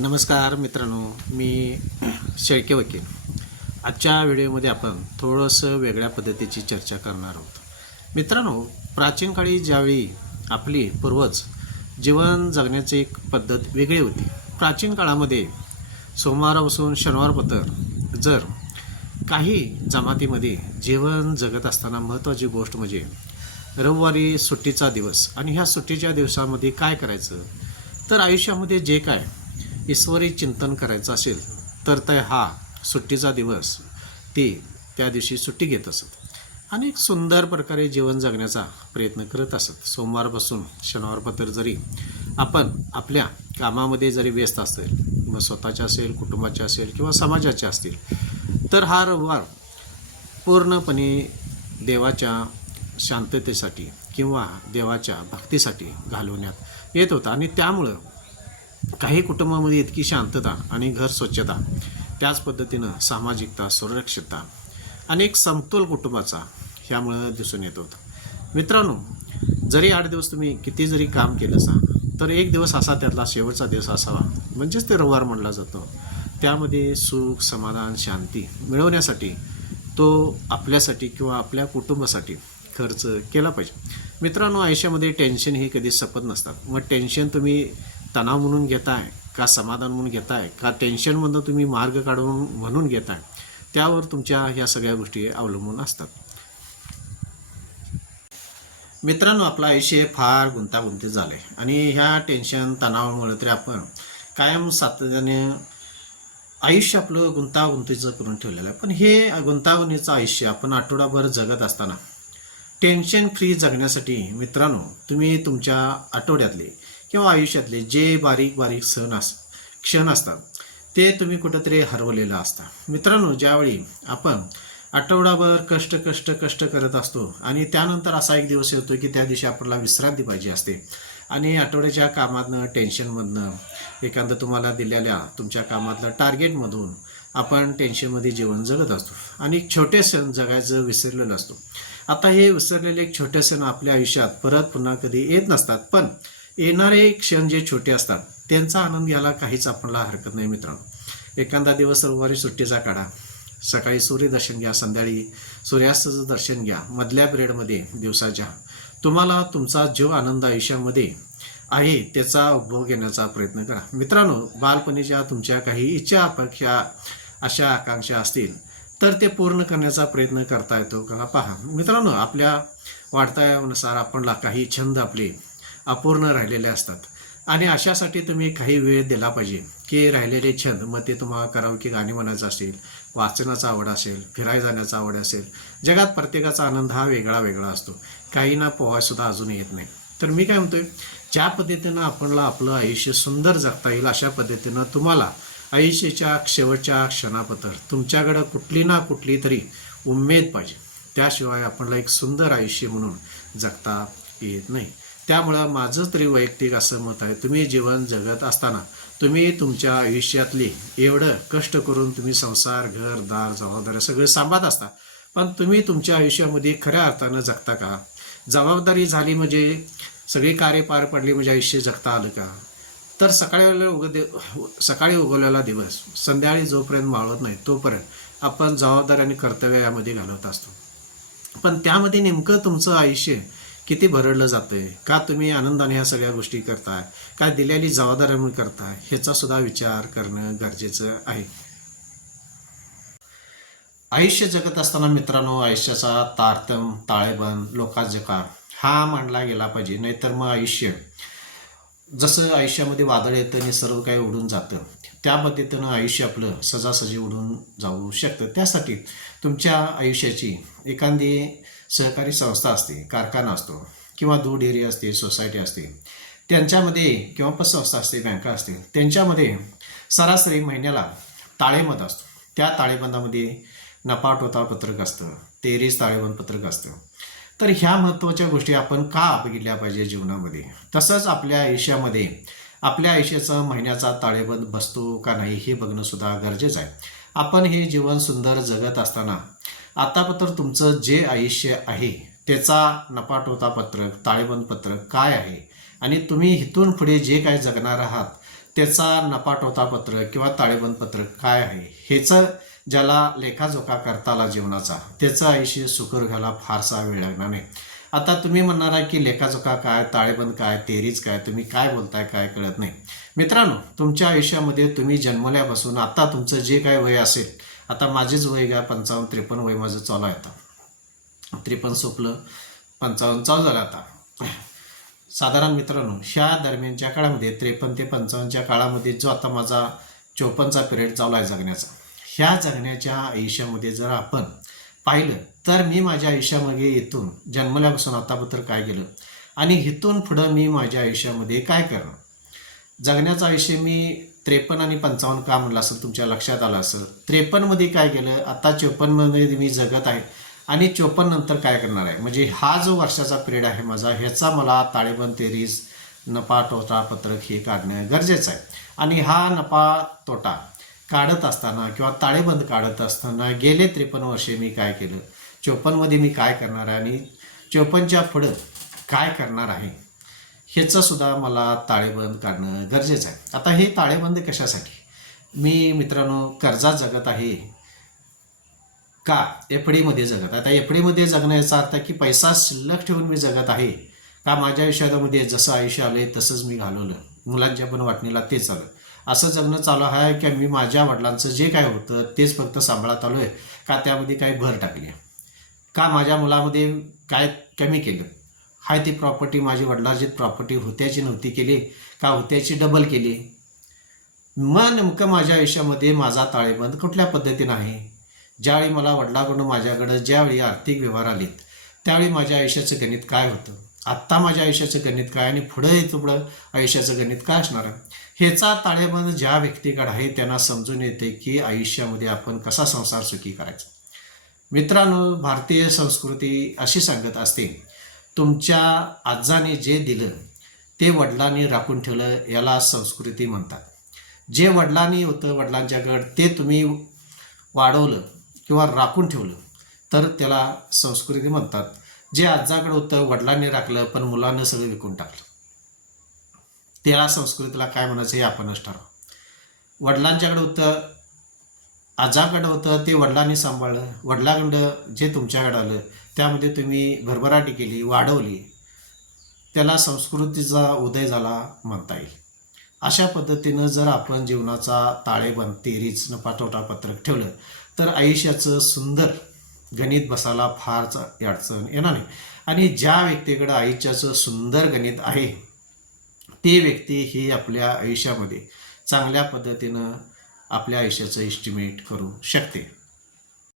नमस्कार मित्रांनो मी शेळके वकील. आजच्या व्हिडिओमध्ये आपण थोडंसं वेगळ्या पद्धतीची चर्चा करणार आहोत. मित्रांनो प्राचीन काळी ज्यावेळी आपली पूर्वज जीवन जगण्याची एक पद्धत वेगळी होती. प्राचीन काळामध्ये सोमवारापासून शनिवारपत्र जर काही जमातीमध्ये जीवन जगत असताना महत्त्वाची गोष्ट म्हणजे रविवारी सुट्टीचा दिवस. आणि ह्या सुट्टीच्या दिवसामध्ये काय करायचं? तर आयुष्यामध्ये जे काय ईश्वरी चिंतन करायचं असेल तर ते हा सुट्टीचा दिवस ते त्या दिवशी सुट्टी घेत असत. आणि एक सुंदर प्रकारे जीवन जगण्याचा प्रयत्न करत असत. सोमवारपासून शनिवारपत्र जरी आपण आपल्या कामामध्ये जरी व्यस्त असेल मग स्वतःच्या असेल कुटुंबाच्या असेल किंवा समाजाच्या असतील तर हा रविवार पूर्णपणे देवाच्या शांततेसाठी किंवा देवाच्या भक्तीसाठी घालवण्यात येत होता. आणि त्यामुळं काही कुटुंबामध्ये इतकी शांतता आणि घर स्वच्छता त्याच पद्धतीनं सामाजिकता सुरक्षितता आणि एक समतोल कुटुंबाचा ह्यामुळं दिसून येत मित्रांनो जरी आठ दिवस तुम्ही किती जरी काम केलं असा तर एक दिवस असा त्यातला शेवटचा दिवस असावा म्हणजेच ते रविवार म्हणला जातो. त्यामध्ये सुख समाधान शांती मिळवण्यासाठी तो आपल्यासाठी किंवा आपल्या कुटुंबासाठी खर्च केला पाहिजे. मित्रांनो आयुष्यामध्ये टेन्शन ही कधी सपत नसतात. मग टेन्शन तुम्ही तणाव म्हणून घेताय का समाधान म्हणून घेताय का टेन्शनमधनं तुम्ही मार्ग काढून म्हणून घेताय त्यावर तुमच्या ह्या सगळ्या गोष्टी अवलंबून असतात. मित्रांनो आपलं आयुष्य फार गुंतागुंतीत झालं आहे आणि ह्या टेन्शन तणावामुळे तरी आपण कायम सातत्याने आयुष्य आपलं गुंतागुंतीचं करून ठेवलेलं आहे. पण हे गुंतागुंतीचं आयुष्य आपण आठवडाभर जगत असताना टेन्शन फ्री जगण्यासाठी मित्रांनो तुम्ही तुमच्या आठवड्यातले किंवा आयुष्यातले जे बारीक बारीक सण अस क्षण असतात ते तुम्ही कुठंतरी हरवलेलं असता. मित्रांनो ज्यावेळी आपण आठवडाभर कष्ट कष्ट कष्ट करत असतो आणि त्यानंतर असा एक दिवस येतो की त्या दिवशी आपल्याला विश्रांती पाहिजे असते आणि आठवड्याच्या कामातनं टेन्शनमधनं एखादं तुम्हाला दिलेल्या तुमच्या कामातलं टार्गेटमधून आपण टेन्शनमध्ये जीवन जगत असतो आणि एक छोटे सण जगायचं विसरलेलं असतो. आता हे विसरलेले एक छोटे सण आपल्या आयुष्यात परत पुन्हा कधी येत नसतात पण येणारे क्षण जे छोटे असतात त्यांचा आनंद घ्यायला काहीच आपल्याला हरकत नाही मित्रांनो. एखादा दिवस रविवारी सुट्टीचा काढा. सकाळी सूर्यदर्शन घ्या संध्याकाळी सूर्यास्ताचं दर्शन घ्या. मधल्या पिरियडमध्ये दिवसाच्या तुम्हाला तुमचा जो आनंद आयुष्यामध्ये आहे त्याचा उपभोग घेण्याचा प्रयत्न करा. मित्रांनो बालपणीच्या तुमच्या काही इच्छा अपेक्षा अशा आकांक्षा असतील तर ते पूर्ण करण्याचा प्रयत्न करता येतो का? पहा. मित्रांनो आपल्या वाढत्यानुसार आपणला काही छंद आपले अपूर्ण राहिलेले असतात. आणि अशासाठी तुम्ही काही वेळ दिला पाहिजे की राहिलेले छंद मग ते तुम्हाला करावं की गाणी म्हणायचं असेल वाचनाचा आवड असेल फिरायला जाण्याचा आवड असेल जगात प्रत्येकाचा आनंद हा वेगळा वेगळा असतो. काहींना पोहायसुद्धा अजून येत नाही. तर मी काय म्हणतोय ज्या पद्धतीनं आपणला आपलं आयुष्य सुंदर जगता येईल अशा पद्धतीनं तुम्हाला आयुष्याच्या शेवटच्या क्षणापत्र तुमच्याकडं कुठली ना कुठली तरी उमेद पाहिजे. त्याशिवाय आपणला एक सुंदर आयुष्य म्हणून जगता येत नाही. त्यामुळं माझं तरी वैयक्तिक असं मत आहे तुम्ही जीवन जगत असताना तुम्ही तुमच्या आयुष्यातली एवढं कष्ट करून तुम्ही संसार घर दार जबाबदाऱ्या सगळे सांभाळत असता. पण तुम्ही तुमच्या आयुष्यामध्ये खऱ्या अर्थानं जगता का? जबाबदारी झाली म्हणजे सगळी कार्य पार पडली म्हणजे आयुष्य जगता आलं का? तर सकाळी उग दे सकाळी उगवलेला दिवस संध्याकाळी जोपर्यंत मावळत नाही तोपर्यंत आपण जबाबदारी आणि कर्तव्य यामध्ये घालवत असतो. पण त्यामध्ये नेमकं तुमचं आयुष्य किती भरडलं जातंय? का तुम्ही आनंदाने ह्या सगळ्या गोष्टी करताय? का दिलेली जबाबदारी म्हणून करताय? ह्याचा सुद्धा विचार करणं गरजेचं आहे. आयुष्य जगत असताना मित्रांनो आयुष्याचा तारतम ताळेबंद लोकाजकार हा मांडला गेला पाहिजे. नाहीतर मग आयुष्य जसं आयुष्यामध्ये वादळ येतं आणि सर्व काही उडून जातं त्या पद्धतीनं आयुष्य आपलं सजासजी उडून जाऊ शकतं. त्यासाठी तुमच्या आयुष्याची एखादी सहकारी संस्था असते कारखाना असतो किंवा दूध डेअरी असते सोसायटी असते त्यांच्यामध्ये किंवा पतसंस्था असते बँका असतील त्यांच्यामध्ये सरासरी महिन्याला ताळेबंद असतो. त्या ताळेबंदामध्ये नफा टोता पत्रक असतं तेरीस ताळेबंद पत्रक असतं. तर ह्या महत्त्वाच्या गोष्टी आपण का बघितल्या पाहिजे जीवनामध्ये? तसंच आपल्या आयुष्यामध्ये आपल्या आयुष्याचा महिन्याचा ताळेबंद बसतो का नाही हे बघणं सुद्धा गरजेचं आहे. आपण हे जीवन सुंदर जगत असताना आतापत्र तुमचं जे आयुष्य आहे त्याचा नपाटोता पत्रक ताळेबंद पत्रक काय आहे? आणि तुम्ही इथून पुढे जे काय जगणार आहात त्याचा नपाटोता पत्रक किंवा ताळेबंद पत्रक काय आहे? ह्याचं ज्याला लेखाजोखा करता आला जीवनाचा त्याचं आयुष्य सुकर घ्यायला फारसा वेळ लागणार नाही. आता तुम्ही म्हणणार आहे की लेखाजोखा काय ताळेबंद काय तेरीज काय तुम्ही काय बोलताय काय कळत नाही. मित्रांनो तुमच्या आयुष्यामध्ये तुम्ही जन्मल्यापासून आता तुमचं जे काय वय असेल आता माझेच वय घ्या पंचावन्न त्रेपन्न वय माझं चालू आहे आता. त्रेपन्न सोपलं पंचावन्न चालू झालं आता. साधारण मित्रांनो ह्या दरम्यानच्या काळामध्ये त्रेपन्न ते पंचावन्नच्या काळामध्ये जो आता माझा चोपन्नचा पिरियड चालू आहे जगण्याचा ह्या जगण्याच्या आयुष्यामध्ये जर आपण पाहिलं तर मी माझ्या आयुष्यामध्ये इथून जन्मल्यापासून आताबद्दल काय केलं? आणि इथून पुढं मी माझ्या आयुष्यामध्ये काय करणार? जगण्याचं आयुष्य मी त्रेपन्न आणि पंचावन्न का म्हणलं असेल तुमच्या लक्षात आलं असं त्रेपन्नमध्ये काय केलं आता चोपन्नमध्ये मी जगत आहे. आणि चोपन्न नंतर काय करणार आहे? म्हणजे हा जो वर्षाचा पिरियड आहे माझा ह्याचा मला ताळेबंद तेरीस नफा तोटा पत्रक हे काढणं गरजेचं आहे. आणि हा नफा तोटा काढत असताना किंवा ताळेबंद काढत असताना गेले त्रेपन्न वर्षे मी काय केलं? चोपन्नमध्ये मी काय करणार आहे? आणि चोपन्नच्या पुढं काय करणार आहे? ह्याचं सुद्धा मला ताळेबंद काढणं गरजेचं आहे. आता हे ताळेबंद कशासाठी? मी मित्रांनो कर्जात जगत आहे. का? एफ डीमध्ये जगत. आता एफ डीमध्ये जगण्याचा अर्थ की पैसा शिल्लक ठेवून मी जगत आहे. का माझ्या आयुष्यामध्ये जसं आयुष्य आले तसंच मी घालवलं. मुलांच्या पण वाटणीला तेच आलं. असं जगणं चालू आहे की मी माझ्या वडिलांचं जे काय होतं तेच फक्त सांभाळत आलो आहे का त्यामध्ये काही भर टाकली का माझ्या मुलामध्ये काय कमी केलं? हाय ती प्रॉपर्टी माझी वडिलांची प्रॉपर्टी होत्याची नव्हती केली का होत्याची डबल केली? मग नेमकं माझ्या आयुष्यामध्ये माझा ताळेबंद कुठल्या पद्धतीनं आहे? ज्यावेळी मला वडिलाकडून माझ्याकडं ज्यावेळी आर्थिक व्यवहार आलेत त्यावेळी माझ्या आयुष्याचं गणित काय होतं? आत्ता माझ्या आयुष्याचं गणित काय आणि पुढं येतं पुढं आयुष्याचं गणित काय असणार? आहे ह्याचा ताळेबंद ज्या व्यक्तीकडे आहे त्यांना समजून येते की आयुष्यामध्ये आपण कसा संसार सुखी करायचा. मित्रांनो भारतीय संस्कृती अशी सांगत असते तुमच्या आजाने जे दिलं ते वडिलांनी राखून ठेवलं याला संस्कृती म्हणतात. जे वडिलांनी होतं वडिलांच्याकडं ते तुम्ही वाढवलं किंवा राखून ठेवलं तर त्याला संस्कृती म्हणतात. जे आजाकडे होतं वडिलांनी राखलं पण मुलांनी सगळं विकून टाकलं. त्याला संस्कृतीला काय म्हणायचं हे आपणच ठरव. वडिलांच्याकडे होतं आजाकडं होतं ते वडिलांनी सांभाळलं. वडिलाकडं जे तुमच्याकडे आलं त्यामध्ये तुम्ही भरभराटी केली वाढवली त्याला संस्कृतीचा उदय झाला म्हणता येईल. अशा पद्धतीनं जर आपण जीवनाचा ताळेबंद तेरीच नफा पत्रक ठेवलं तर आयुष्याचं सुंदर गणित बसायला फारच अडचण येणार नाही. आणि ज्या व्यक्तीकडं आयुष्याचं सुंदर गणित आहे ती व्यक्ती ही आपल्या आयुष्यामध्ये चांगल्या पद्धतीनं आपल्या आयुष्याचं एस्टिमेट करू शकते.